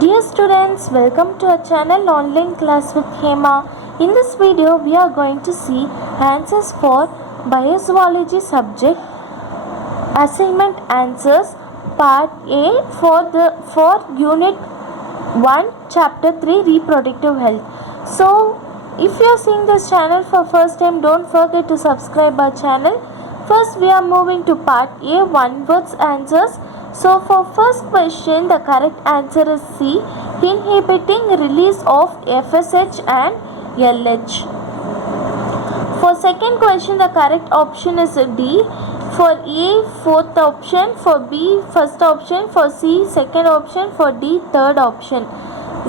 Dear students, welcome to our channel Online Class with Hema. In this video, we are going to see answers for Biozoology subject assignment answers part A for unit 1 chapter 3 reproductive health. So, if you are seeing this channel for first time, don't forget to subscribe our channel. First, we are moving to part A, one words answers. So for first question, the correct answer is C, inhibiting release of FSH and LH. For second question, the correct option is D. For A, fourth option. For B, first option. For C, second option. For D, third option.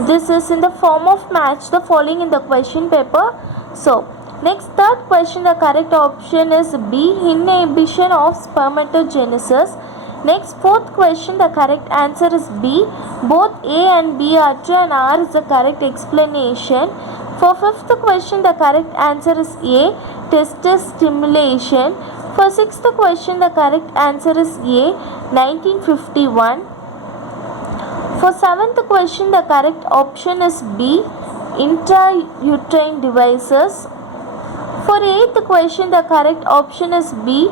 This is in the form of match the following in the question paper. So, next third question, the correct option is B, inhibition of spermatogenesis. Next fourth question, the correct answer is B. Both A and B are true and R is the correct explanation. For fifth question, the correct answer is A, testis stimulation. For sixth question, the correct answer is A, 1951. For seventh question, the correct option is B, intrauterine devices. For eighth question, the correct option is B,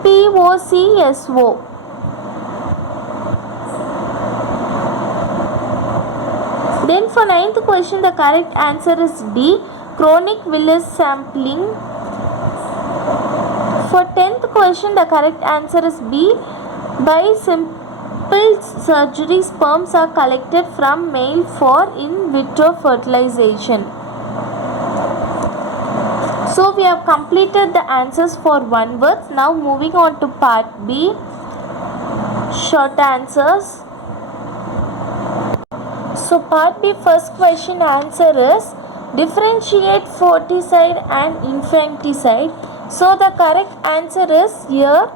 POCSO. Then for ninth question, the correct answer is D, chronic villus sampling. For 10th question, the correct answer is B, by simple surgery sperms are collected from male for in vitro fertilization. So we have completed the answers for one words. Now moving on to part B, short answers. So part B, first question answer is differentiate foeticide and infanticide. So the correct answer is here.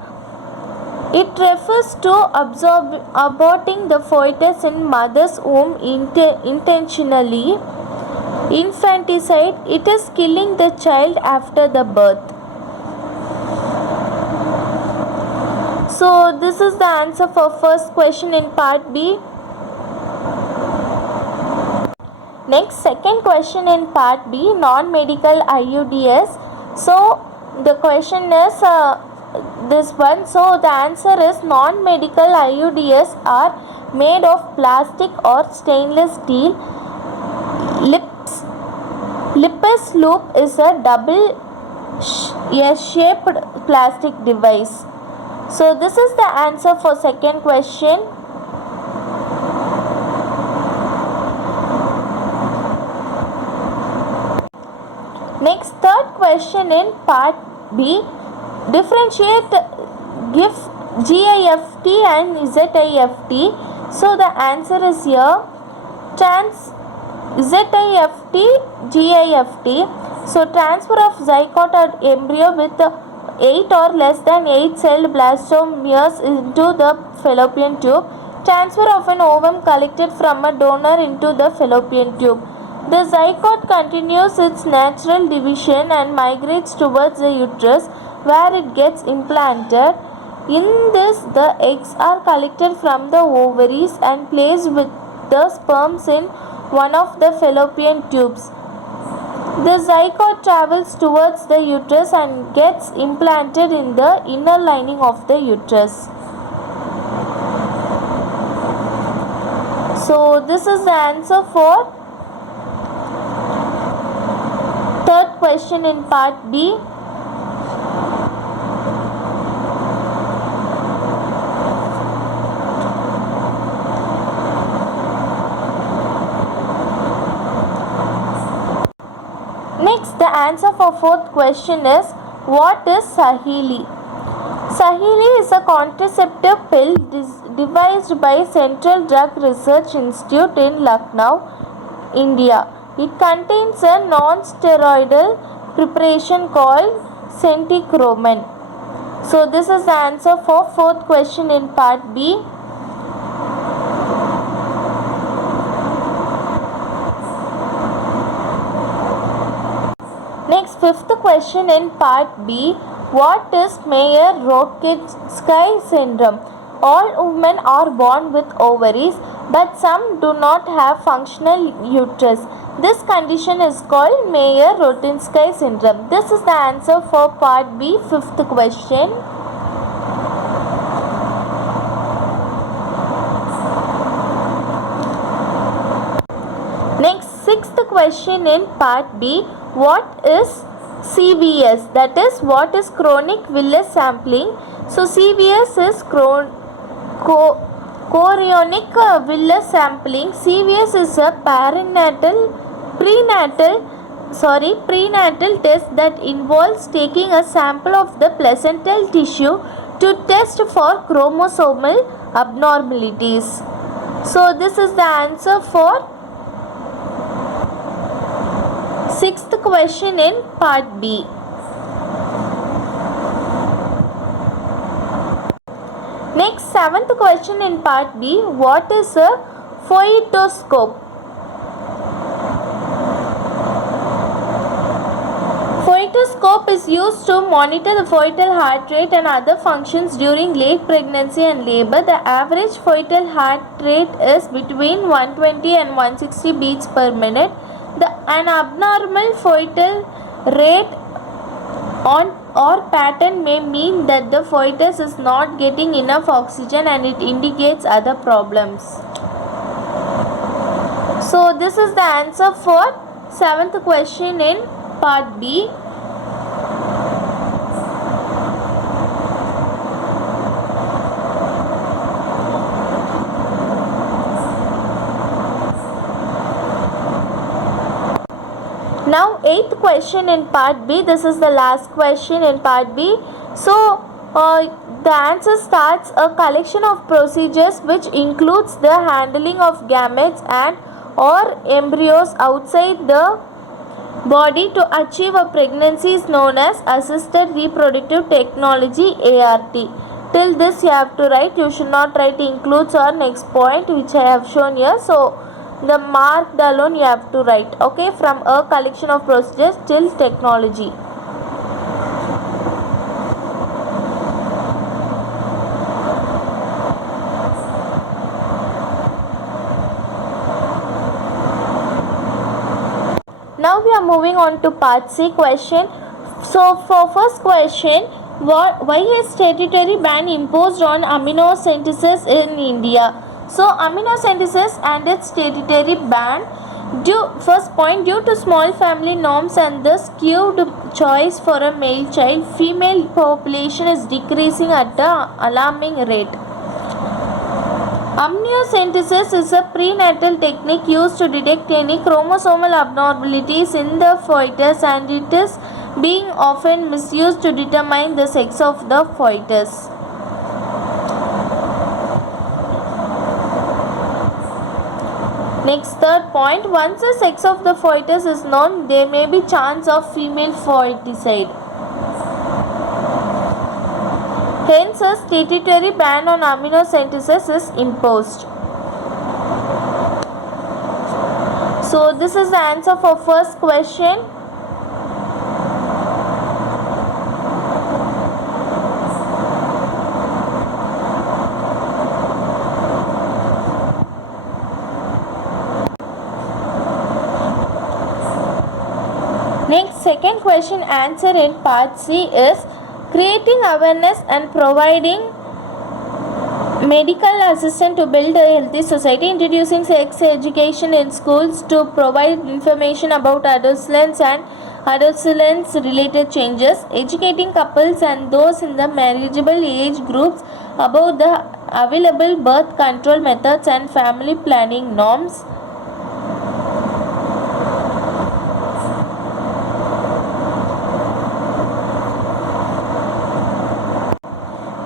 It refers to aborting the fetus in mother's womb intentionally. Infanticide, it is killing the child after the birth. So this is the answer for first question in part B. Next, second question in part B, non-medical IUDs. So the question is this one. So the answer is non-medical IUDs are made of plastic or stainless steel. Lippus loop is a double S-shaped plastic device. So this is the answer for second question. Next, third question in part B, differentiate GIFT and ZIFT. So the answer is here, ZIFT, GIFT. So transfer of zygote or embryo with 8 or less than 8 celled blastomeres into the fallopian tube. Transfer of an ovum collected from a donor into the fallopian tube. The zygote continues its natural division and migrates towards the uterus where it gets implanted. In this, the eggs are collected from the ovaries and placed with the sperms in one of the fallopian tubes. The zygote travels towards the uterus and gets implanted in the inner lining of the uterus. So this is the answer for third question in part B. Next, the answer for fourth question is, what is Saheli? Saheli is a contraceptive pill devised by Central Drug Research Institute in Lucknow, India. It contains a non-steroidal preparation called centichromine. So this is the answer for fourth question in part B. Next, fifth question in part B, what is Mayer-Rokitansky syndrome? All women are born with ovaries. but some do not have functional uterus. This condition is called Mayer-Ruttinsky syndrome. This is the answer for part B, fifth question. Next, sixth question in part B. What is CVS? That is, what is chronic villus sampling? So CVS is chorionic villus sampling. CVS is a prenatal test that involves taking a sample of the placental tissue to test for chromosomal abnormalities. So this is the answer for sixth question in part B. Next, seventh question in part B. What is a phoetoscope? Phoetoscope is used to monitor the fetal heart rate and other functions during late pregnancy and labor. The average fetal heart rate is between 120 and 160 beats per minute. An abnormal fetal rate or pattern may mean that the fetus is not getting enough oxygen, and it indicates other problems. So this is the answer for seventh question in part B. Now, eighth question in part B. This is the last question in part B. So, the answer starts a collection of procedures which includes the handling of gametes and or embryos outside the body to achieve a pregnancy is known as assisted reproductive technology, ART. Till this you have to write. You should not write includes or next point which I have shown here. So, the marked alone you have to write, okay, from a collection of procedures till technology. Now we are moving on to part C question. So for first question, why is statutory ban imposed on amniosynthesis in India? So amniosynthesis and its statutory ban. First point, due to small family norms and the skewed choice for a male child, female population is decreasing at an alarming rate. Amniocentesis is a prenatal technique used to detect any chromosomal abnormalities in the fetus, and it is being often misused to determine the sex of the fetus. Next, third point, once the sex of the fetus is known, there may be chance of female feticide. Hence, a statutory ban on amniocentesis is imposed. So, this is the answer for first question. Next, second question answer in part C is creating awareness and providing medical assistance to build a healthy society, introducing sex education in schools to provide information about adolescence and adolescence related changes, educating couples and those in the marriageable age groups about the available birth control methods and family planning norms.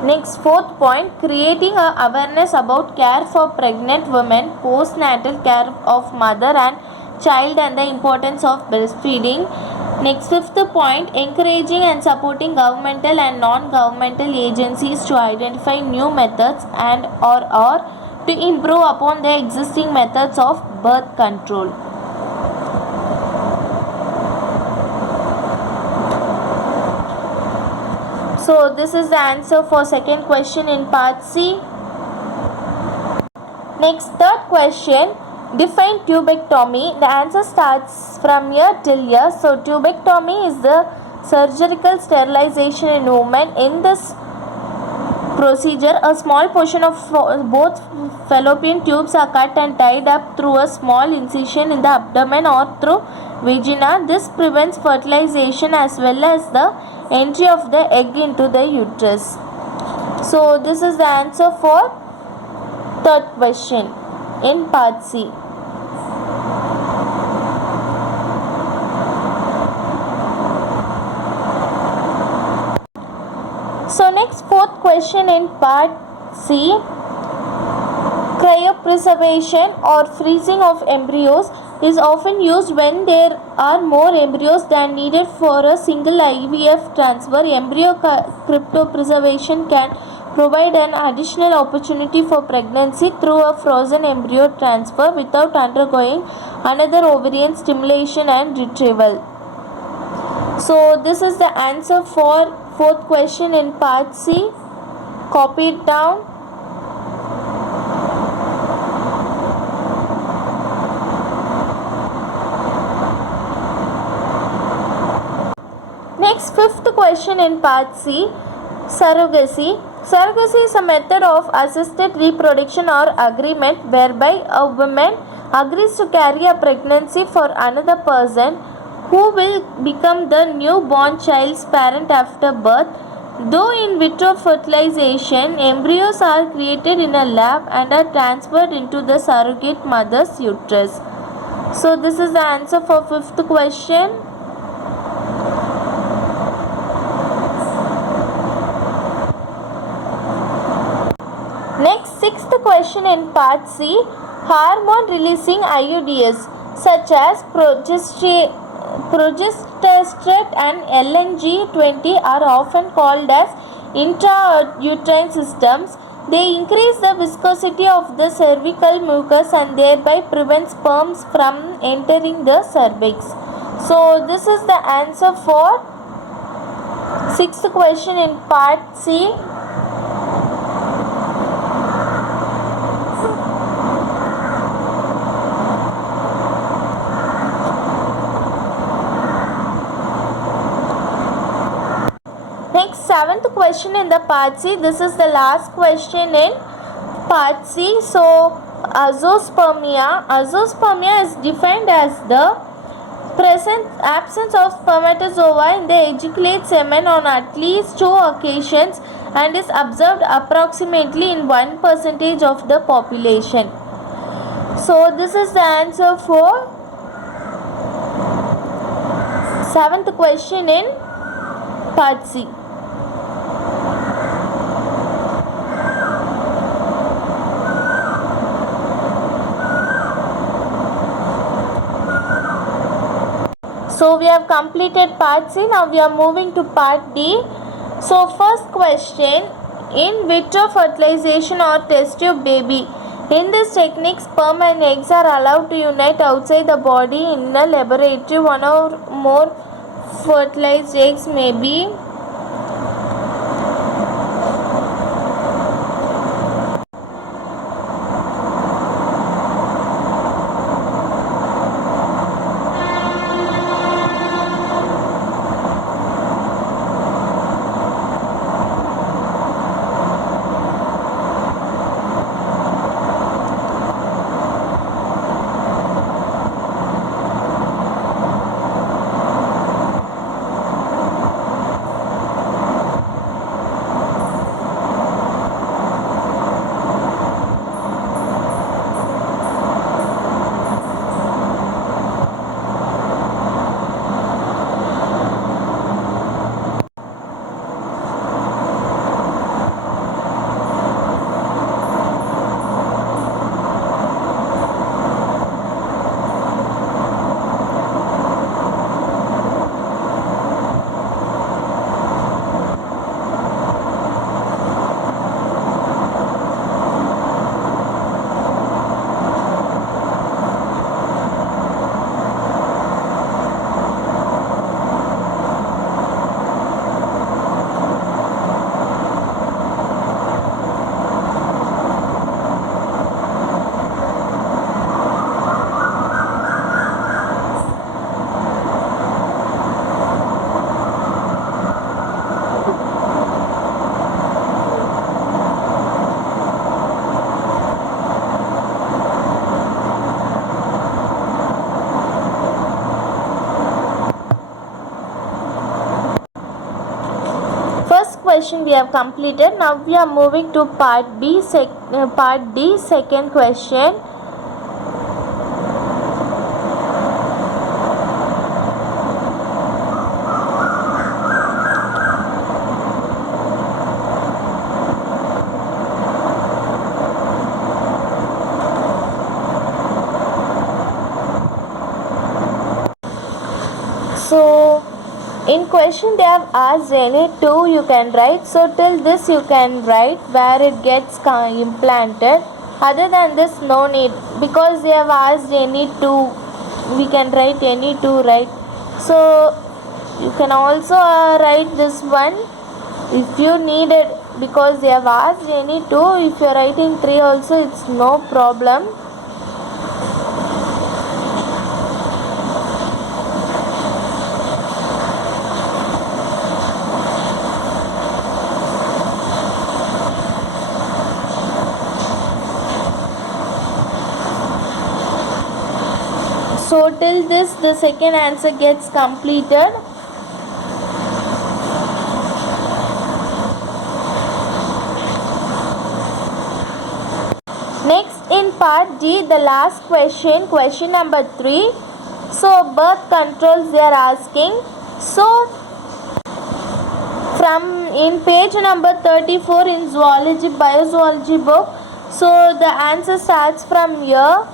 Next, fourth point, creating awareness about care for pregnant women, postnatal care of mother and child, and the importance of breastfeeding. Next, fifth point, encouraging and supporting governmental and non-governmental agencies to identify new methods and or to improve upon the existing methods of birth control. So this is the answer for second question in part C. Next, third question. Define tubectomy. The answer starts from here till here. So, tubectomy is the surgical sterilization in women. In this procedure, a small portion of both fallopian tubes are cut and tied up through a small incision in the abdomen or through vagina. This prevents fertilization as well as the entry of the egg into the uterus. So, this is the answer for third question in part C. So next, fourth question in part C. Cryopreservation or freezing of embryos is often used when there are more embryos than needed for a single IVF transfer. Embryo cryopreservation can provide an additional opportunity for pregnancy through a frozen embryo transfer without undergoing another ovarian stimulation and retrieval. So this is the answer for fourth question in part C. Copy it down. Next, fifth question in part C. Surrogacy. Surrogacy is a method of assisted reproduction or agreement whereby a woman agrees to carry a pregnancy for another person who will become the newborn child's parent after birth. Though in vitro fertilization, embryos are created in a lab and are transferred into the surrogate mother's uterus. So this is the answer for fifth question. Next, sixth question in part C. Hormone releasing IUDs such as progesterone and LNG-20 are often called as intrauterine systems. They increase the viscosity of the cervical mucus and thereby prevent sperms from entering the cervix. So this is the answer for sixth question in part C. Next, seventh question in the part C. This is the last question in part C. So, azoospermia. Azoospermia is defined as the absence of spermatozoa in the ejaculate semen on at least 2 occasions and is observed approximately in 1% of the population. So, this is the answer for seventh question in part C. So we have completed part C. Now we are moving to part D. So first question, in vitro fertilization or test tube baby. In this technique, sperm and eggs are allowed to unite outside the body in a laboratory. One or more fertilized eggs may be question we have completed. Now we are moving to part D, second question. So in question they have asked any two you can write. So till this you can write where it gets implanted. Other than this no need, because they have asked any two, we can write any two, right? So you can also write this one if you need it, because they have asked any two. If you are writing three also, it's no problem. So till this the second answer gets completed. Next in part D, the last question, question number 3. So birth controls they are asking. So from in page number 34 in biozoology book, so the answer starts from here.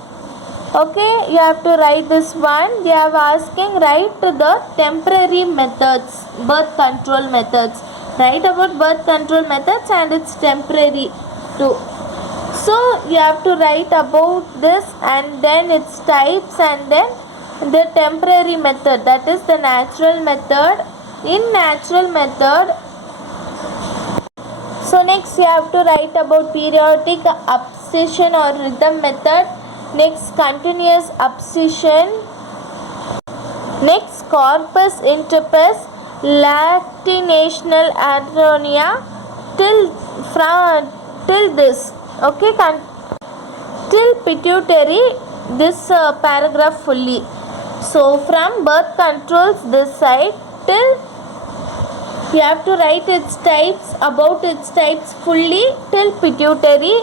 Okay, you have to write this one. They are asking write the temporary methods, birth control methods. Write about birth control methods and it's temporary too. So you have to write about this and then its types and then the temporary method, that is the natural method. In natural method, so next you have to write about periodic abscission or rhythm method. Next continuous abscission. Next corpus interpus, lactinational atronia till this. Okay, till pituitary, this paragraph fully. So from birth controls this side till you have to write its types, about its types fully till pituitary.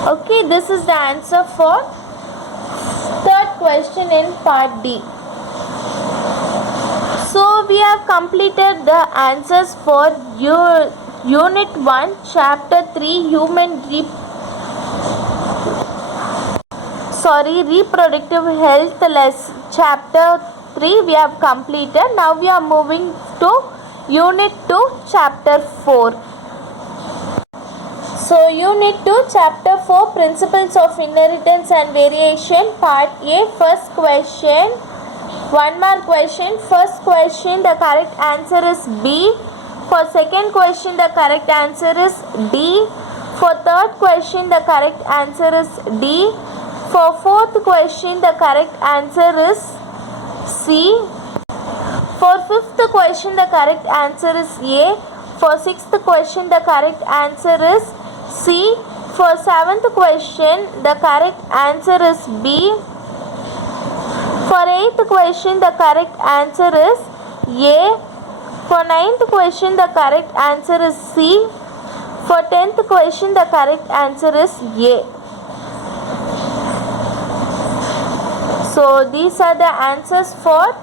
Okay, this is the answer for third question in part D. So we have completed the answers for unit 1 chapter 3 reproductive health chapter 3 we have completed. Now we are moving to unit 2 chapter 4. So unit 2 chapter 4 principles of inheritance and variation, part A. First question, one mark question. First question the correct answer is B. For second question the correct answer is D. For third question the correct answer is D. For fourth question the correct answer is C. For fifth question the correct answer is A. For sixth question the correct answer is C. For seventh question the correct answer is B. For eighth question the correct answer is A. For ninth question the correct answer is C. For 10th question the correct answer is A. So these are the answers for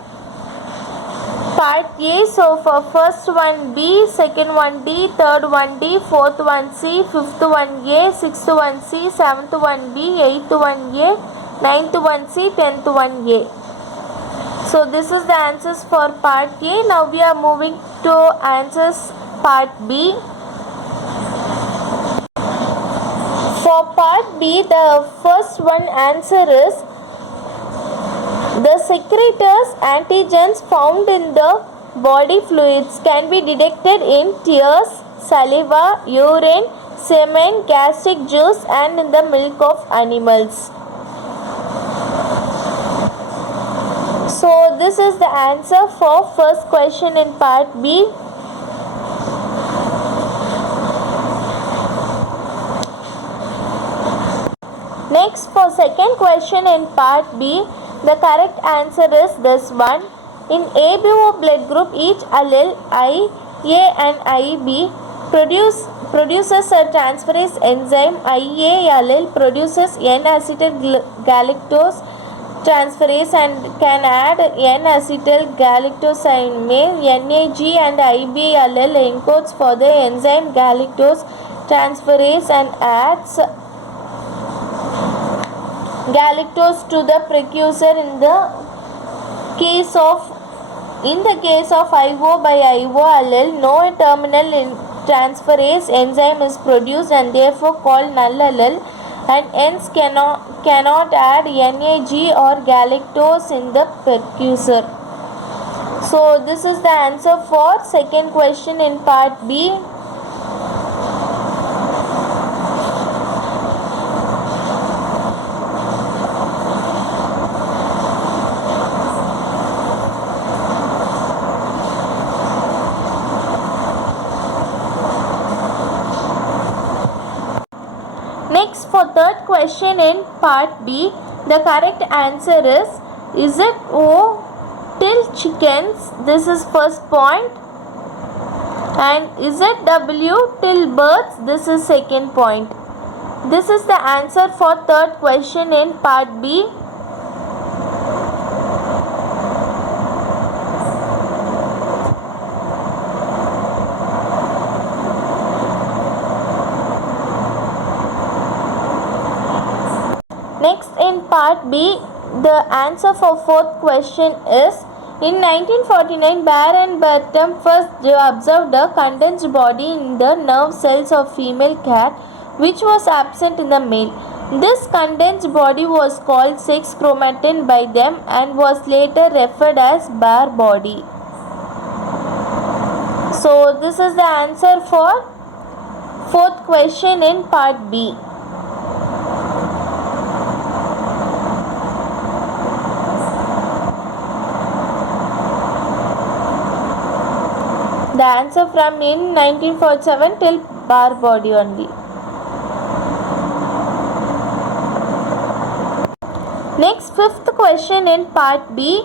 part A. So for first one B, second one D, third one D, fourth one C, fifth one A, sixth one C, seventh one B, eighth one A, ninth one C, 10th one A. So this is the answers for part A. Now we are moving to answers part B. For part B, the first one answer is the secretors antigens found in the body fluids can be detected in tears, saliva, urine, semen, gastric juice and in the milk of animals. So this is the answer for first question in part B. Next, for second question in part B, the correct answer is this one. In ABO blood group, each allele I A and IB produces a transferase enzyme. IALL produces N-acetyl galactose transferase and can add N-acetyl galactosamine. NAG and IBLL encodes for the enzyme galactose transferase and adds galactose to the precursor. In the case of IO by IOLL, no terminal transferase enzyme is produced and therefore called null allele, and hence cannot add NAG or galactose in the precursor. So this is the answer for second question in part B. Next, for third question in part B, the correct answer is it O till chickens? This is first point. And is it W till birds? This is second point. This is the answer for third question in part B. Next, in part B, the answer for fourth question is, in 1949, Baer and Bertram first observed a condensed body in the nerve cells of female cat which was absent in the male. This condensed body was called sex chromatin by them and was later referred as Baer body. So this is the answer for fourth question in part B. The answer from in 1947 till Baer body only. Next, fifth question in part B,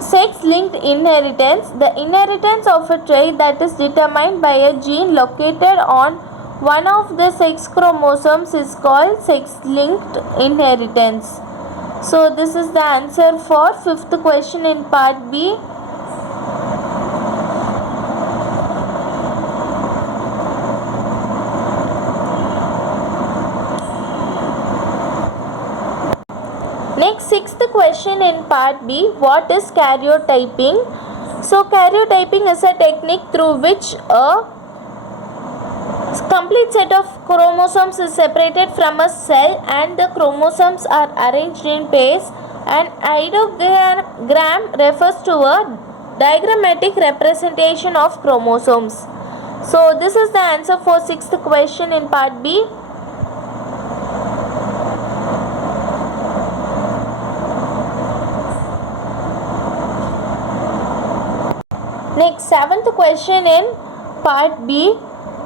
sex-linked inheritance. The inheritance of a trait that is determined by a gene located on one of the sex chromosomes is called sex-linked inheritance. So this is the answer for fifth question in part B. Next, sixth question in part B, what is karyotyping? So karyotyping is a technique through which a complete set of chromosomes is separated from a cell and the chromosomes are arranged in pairs. An ideogram refers to a diagrammatic representation of chromosomes. So this is the answer for sixth question in part B. Next, seventh question in part B.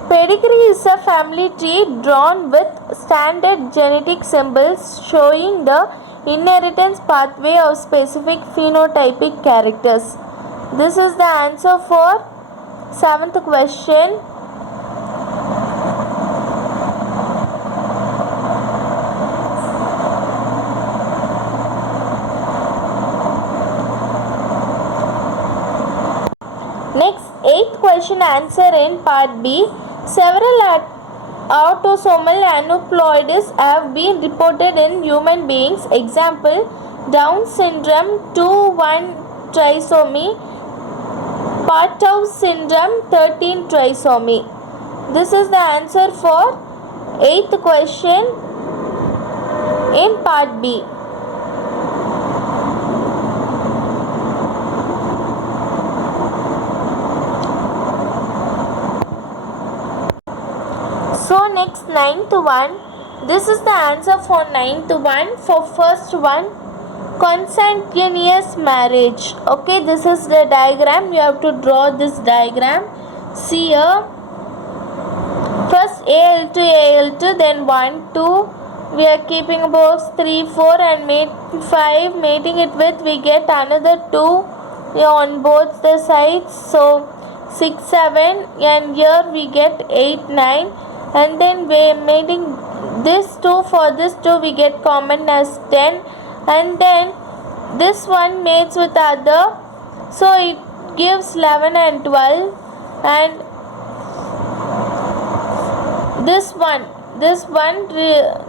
Pedigree is a family tree drawn with standard genetic symbols showing the inheritance pathway of specific phenotypic characters. This is the answer for seventh question. Next, eighth question answer in part B. Several autosomal aneuploidies have been reported in human beings. Example, Down syndrome 2-1 trisomy, Patau syndrome 13 trisomy. This is the answer for eighth question in part B. So next, ninth one. This is the answer for ninth one. For first one, consanguineous marriage. Okay, this is the diagram. You have to draw this diagram. See here. First AL2, AL2, then 1, 2. We are keeping a box 3, 4 and mate 5. Mating it with, we get another 2 on both the sides. So 6, 7, and here we get 8, 9, and then we making this 2, for this 2 we get common as 10, and then this one mates with other, so it gives 11 and 12, and this one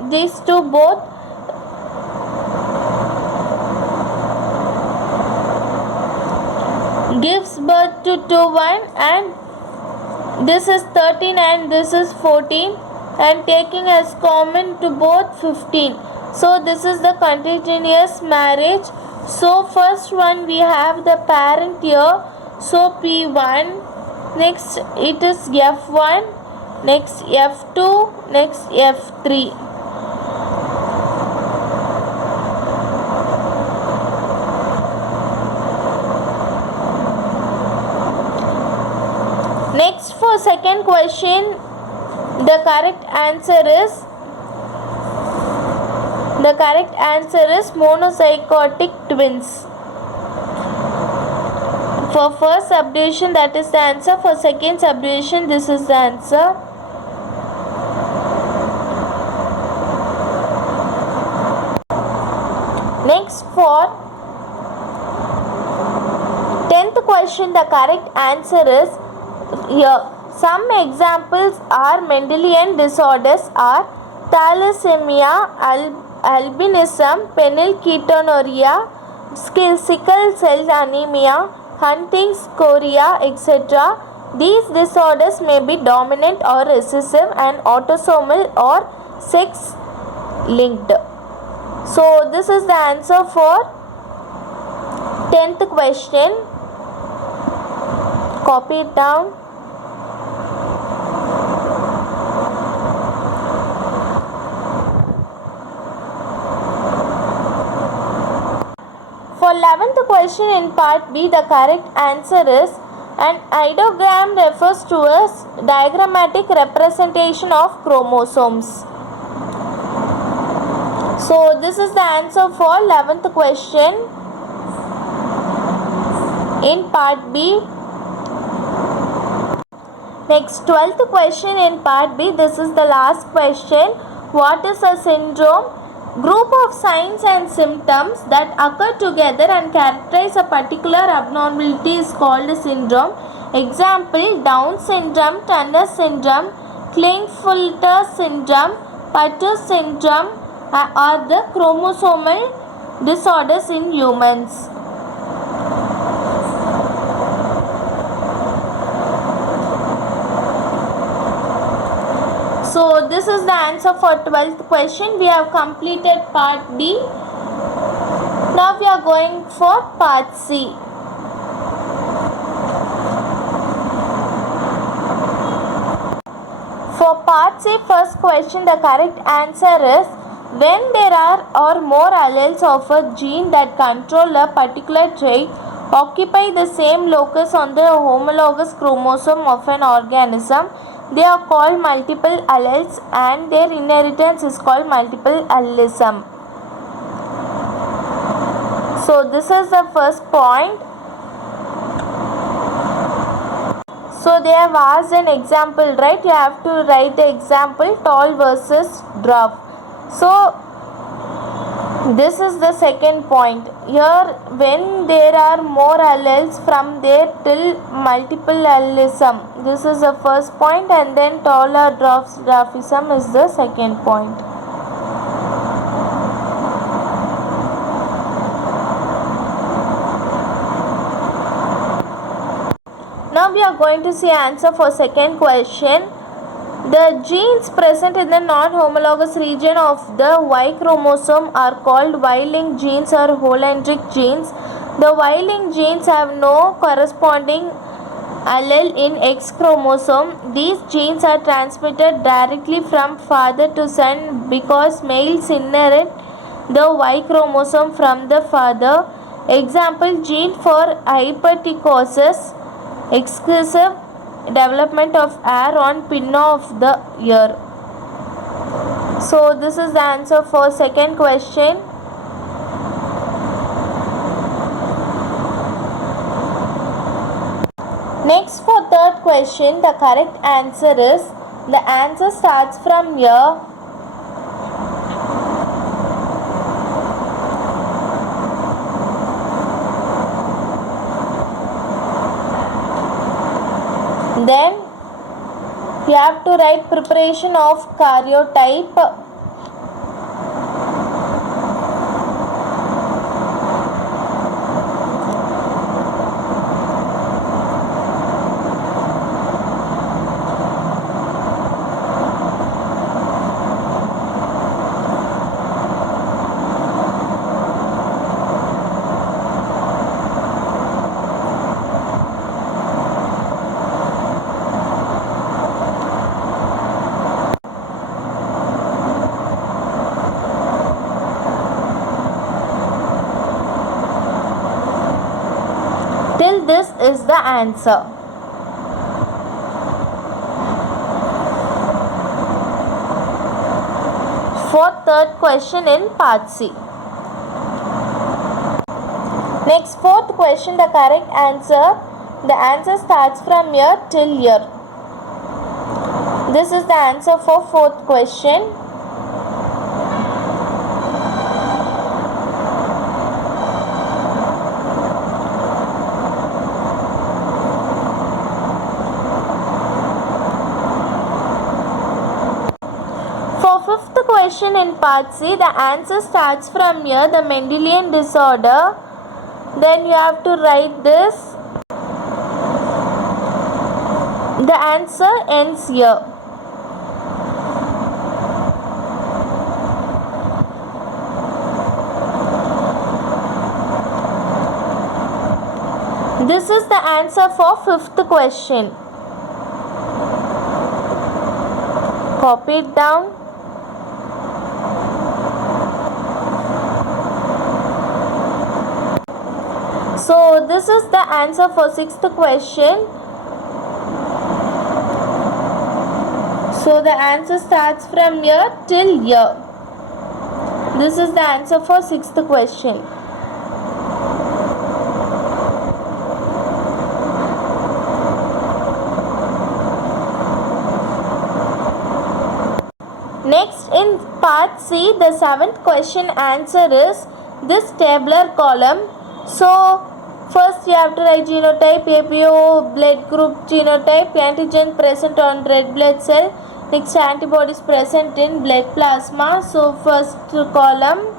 these two both gives birth to 2, 1, and this is 13 and this is 14, and taking as common to both 15. So this is the continuous marriage. So first one we have the parent here, so P1, next it is F1, next F2, next F3. Next, for second question, the correct answer is monozygotic twins. For first subdivision, that is the answer. For second subdivision, this is the answer. Next, for 10th question, the correct answer is here. Some examples are Mendelian disorders are thalassemia, albinism, phenylketonuria, sickle cell anemia, Huntington's chorea, etc. These disorders may be dominant or recessive and autosomal or sex linked. So this is the answer for 10th question. Copy it down. For 11th question in part B, the correct answer is an ideogram refers to a diagrammatic representation of chromosomes. So this is the answer for 11th question in part B. Next, 12th question in part B. This is the last question. What is a syndrome? Group of signs and symptoms that occur together and characterize a particular abnormality is called a syndrome. Example: Down syndrome, Turner syndrome, Klinefelter syndrome, Pater syndrome are the chromosomal disorders in humans. So this is the answer for 12th question. We have completed part B. Now we are going for part C. For part C, first question, the correct answer is when there are or more alleles of a gene that control a particular trait occupy the same locus on the homologous chromosome of an organism, they are called multiple alleles and their inheritance is called multiple allelism. So this is the first point. So they have asked an example, right? You have to write the example, tall versus dwarf. So this is the second point. Here, when there are more alleles from there till multiple allelism, this is the first point, and then taller dwarfism is the second point. Now we are going to see answer for second question. The genes present in the non-homologous region of the Y chromosome are called Y-linked genes or holendric genes. The Y-linked genes have no corresponding allele in X chromosome. These genes are transmitted directly from father to son because males inherit the Y chromosome from the father. Example: gene for hypertrichosis, exclusive development of hair on pin of the ear. So this is the answer for second question. Next, for third question, the correct answer is, the answer starts from here. Then you have to write preparation of karyotype. Till this is the answer. For third question in part C. Next, fourth question, the correct answer. The answer starts from here till here. This is the answer for fourth question. For fifth question in part C, the answer starts from here, the Mendelian disorder. Then you have to write this. The answer ends here. This is the answer for fifth question. Copy it down. So this is the answer for sixth question. So the answer starts from here till here. This is the answer for sixth question. Next, in part C, the seventh question answer is this tabular column. So first you have to write genotype, APO, blood group genotype, antigen present on red blood cell, next antibodies present in blood plasma. So first column.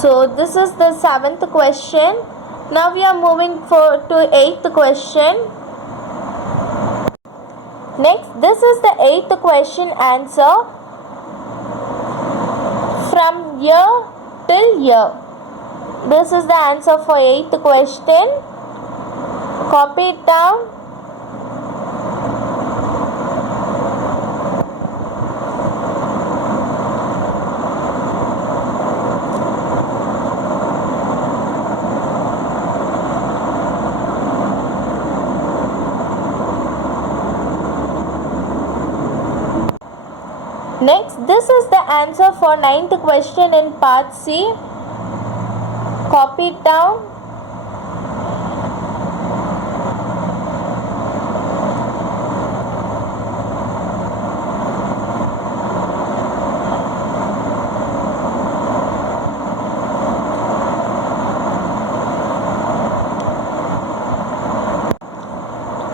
So this is the seventh question. Now we are moving to eighth question. Next, this is the eighth question answer. From here till here. This is the answer for eighth question. Copy it down. Next, this is the answer for ninth question in part C. Copy it down.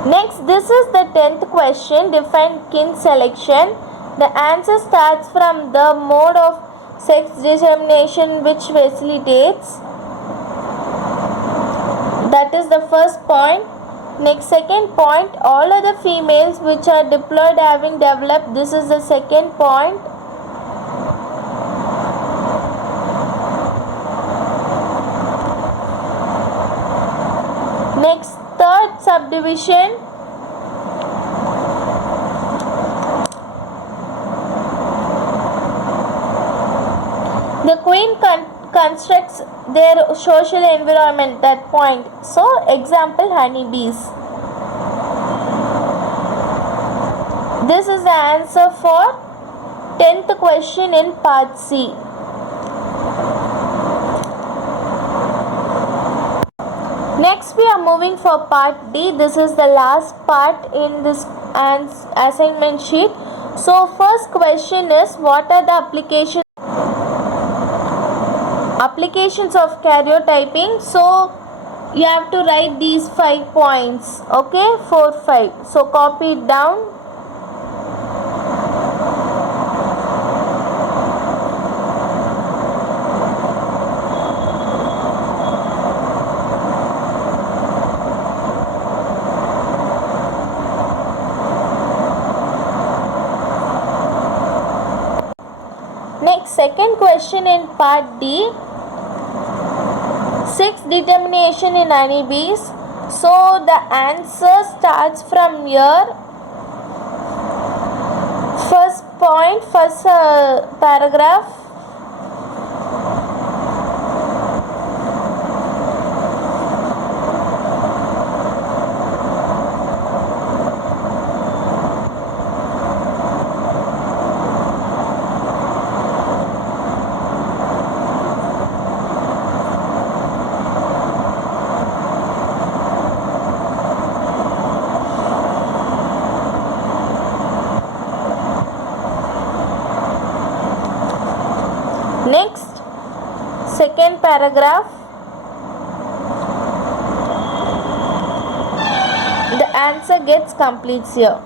Next, this is the 10th question. Define kin selection. The answer starts from the mode of sex determination which facilitates. That is the first point. Next, second point, all other females which are diploid having developed. This is the second point. Next, third subdivision. The queen constructs their social environment, that point. So, example, honeybees. This is the answer for 10th question in part C. Next, we are moving for part D. This is the last part in this assignment sheet. So, first question is, what are the applications of karyotyping? So, you have to write these 5 points. Okay, 4, 5. So, copy it down. Next, second question in part D. Sex determination in honeybees. So the answer starts from here. First point, first paragraph. Next, second paragraph. The answer gets completes here.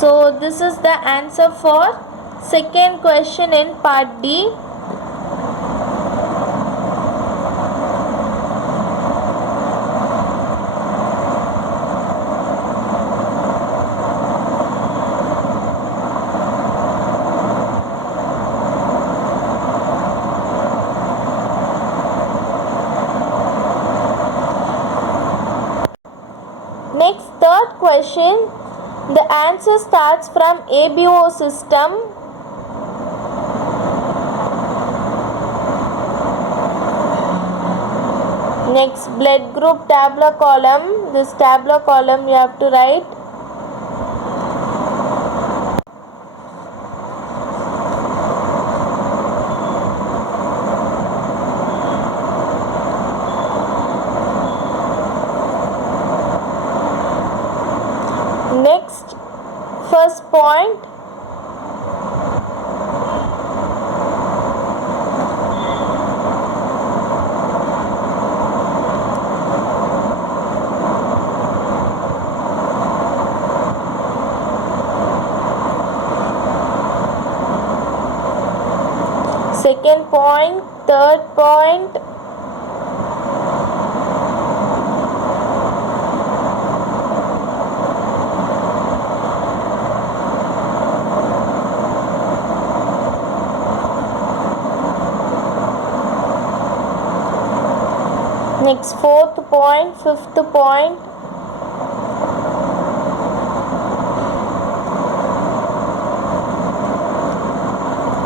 So this is the answer for second question in part D. Next, third question. The answer starts from ABO system. Next, blood group tabular column. This tabular column you have to write. Next, first point. Second point, third point. Next, fourth point, fifth point.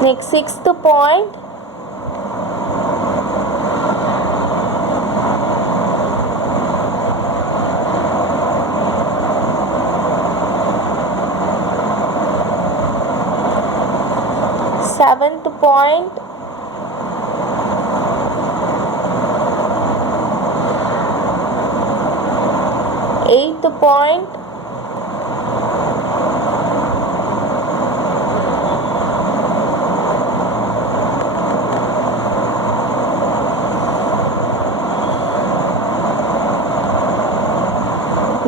Next, sixth point. Seventh point. Eighth point.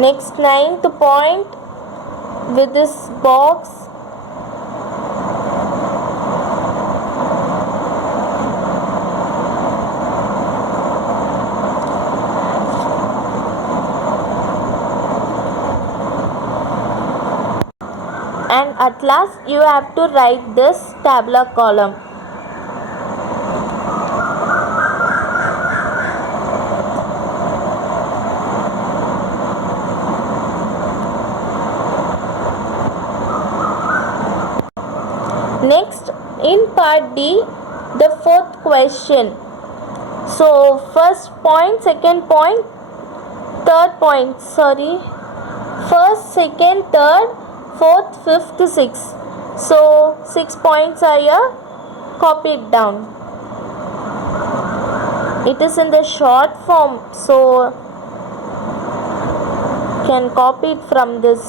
Next, ninth point with this box. And at last you have to write this tabular column. Next, in part D, the fourth question. So first point, second point, third point, first, second, third, fourth, fifth, sixth. So 6 points are here. Copy it down. It is in the short form, so you can copy it from this.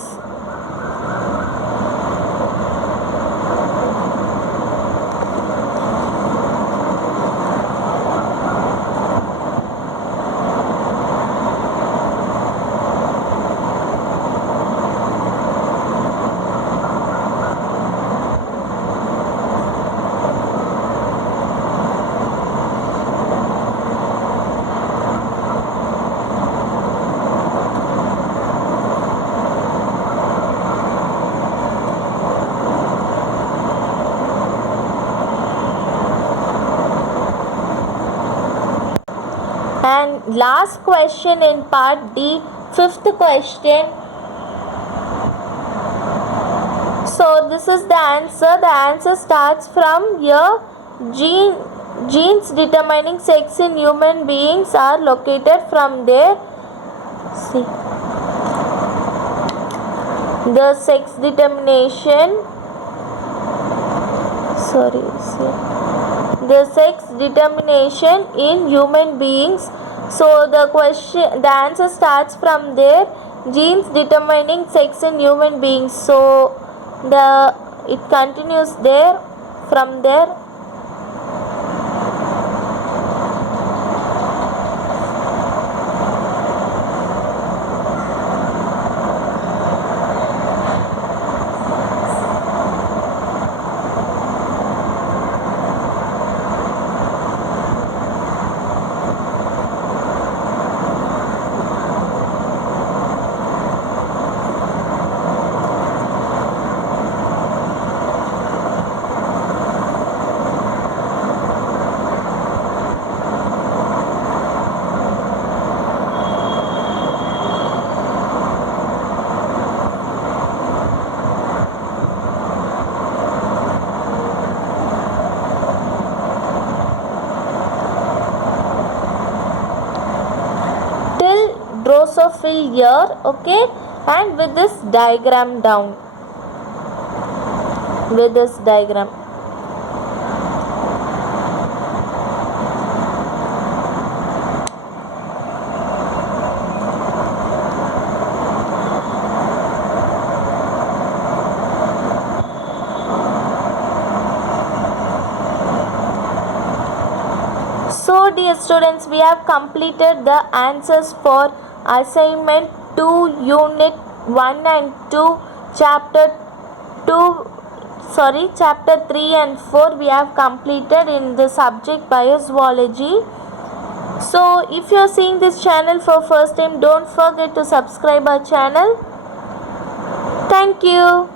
And last question in part D, fifth question. So this is the answer. The answer starts from here. Genes determining sex in human beings are located from there. See, the sex determination. The sex determination in human beings. So the answer starts from there. Genes determining sex in human beings. So it continues there, from there. Drosophil here, okay, and with this diagram down, with this diagram. So dear students, we have completed the answers for assignment 2 unit 1 and 2 chapter 3 and 4 we have completed in the subject biozoology. So if you are seeing this channel for first time, don't forget to subscribe our channel. Thank you.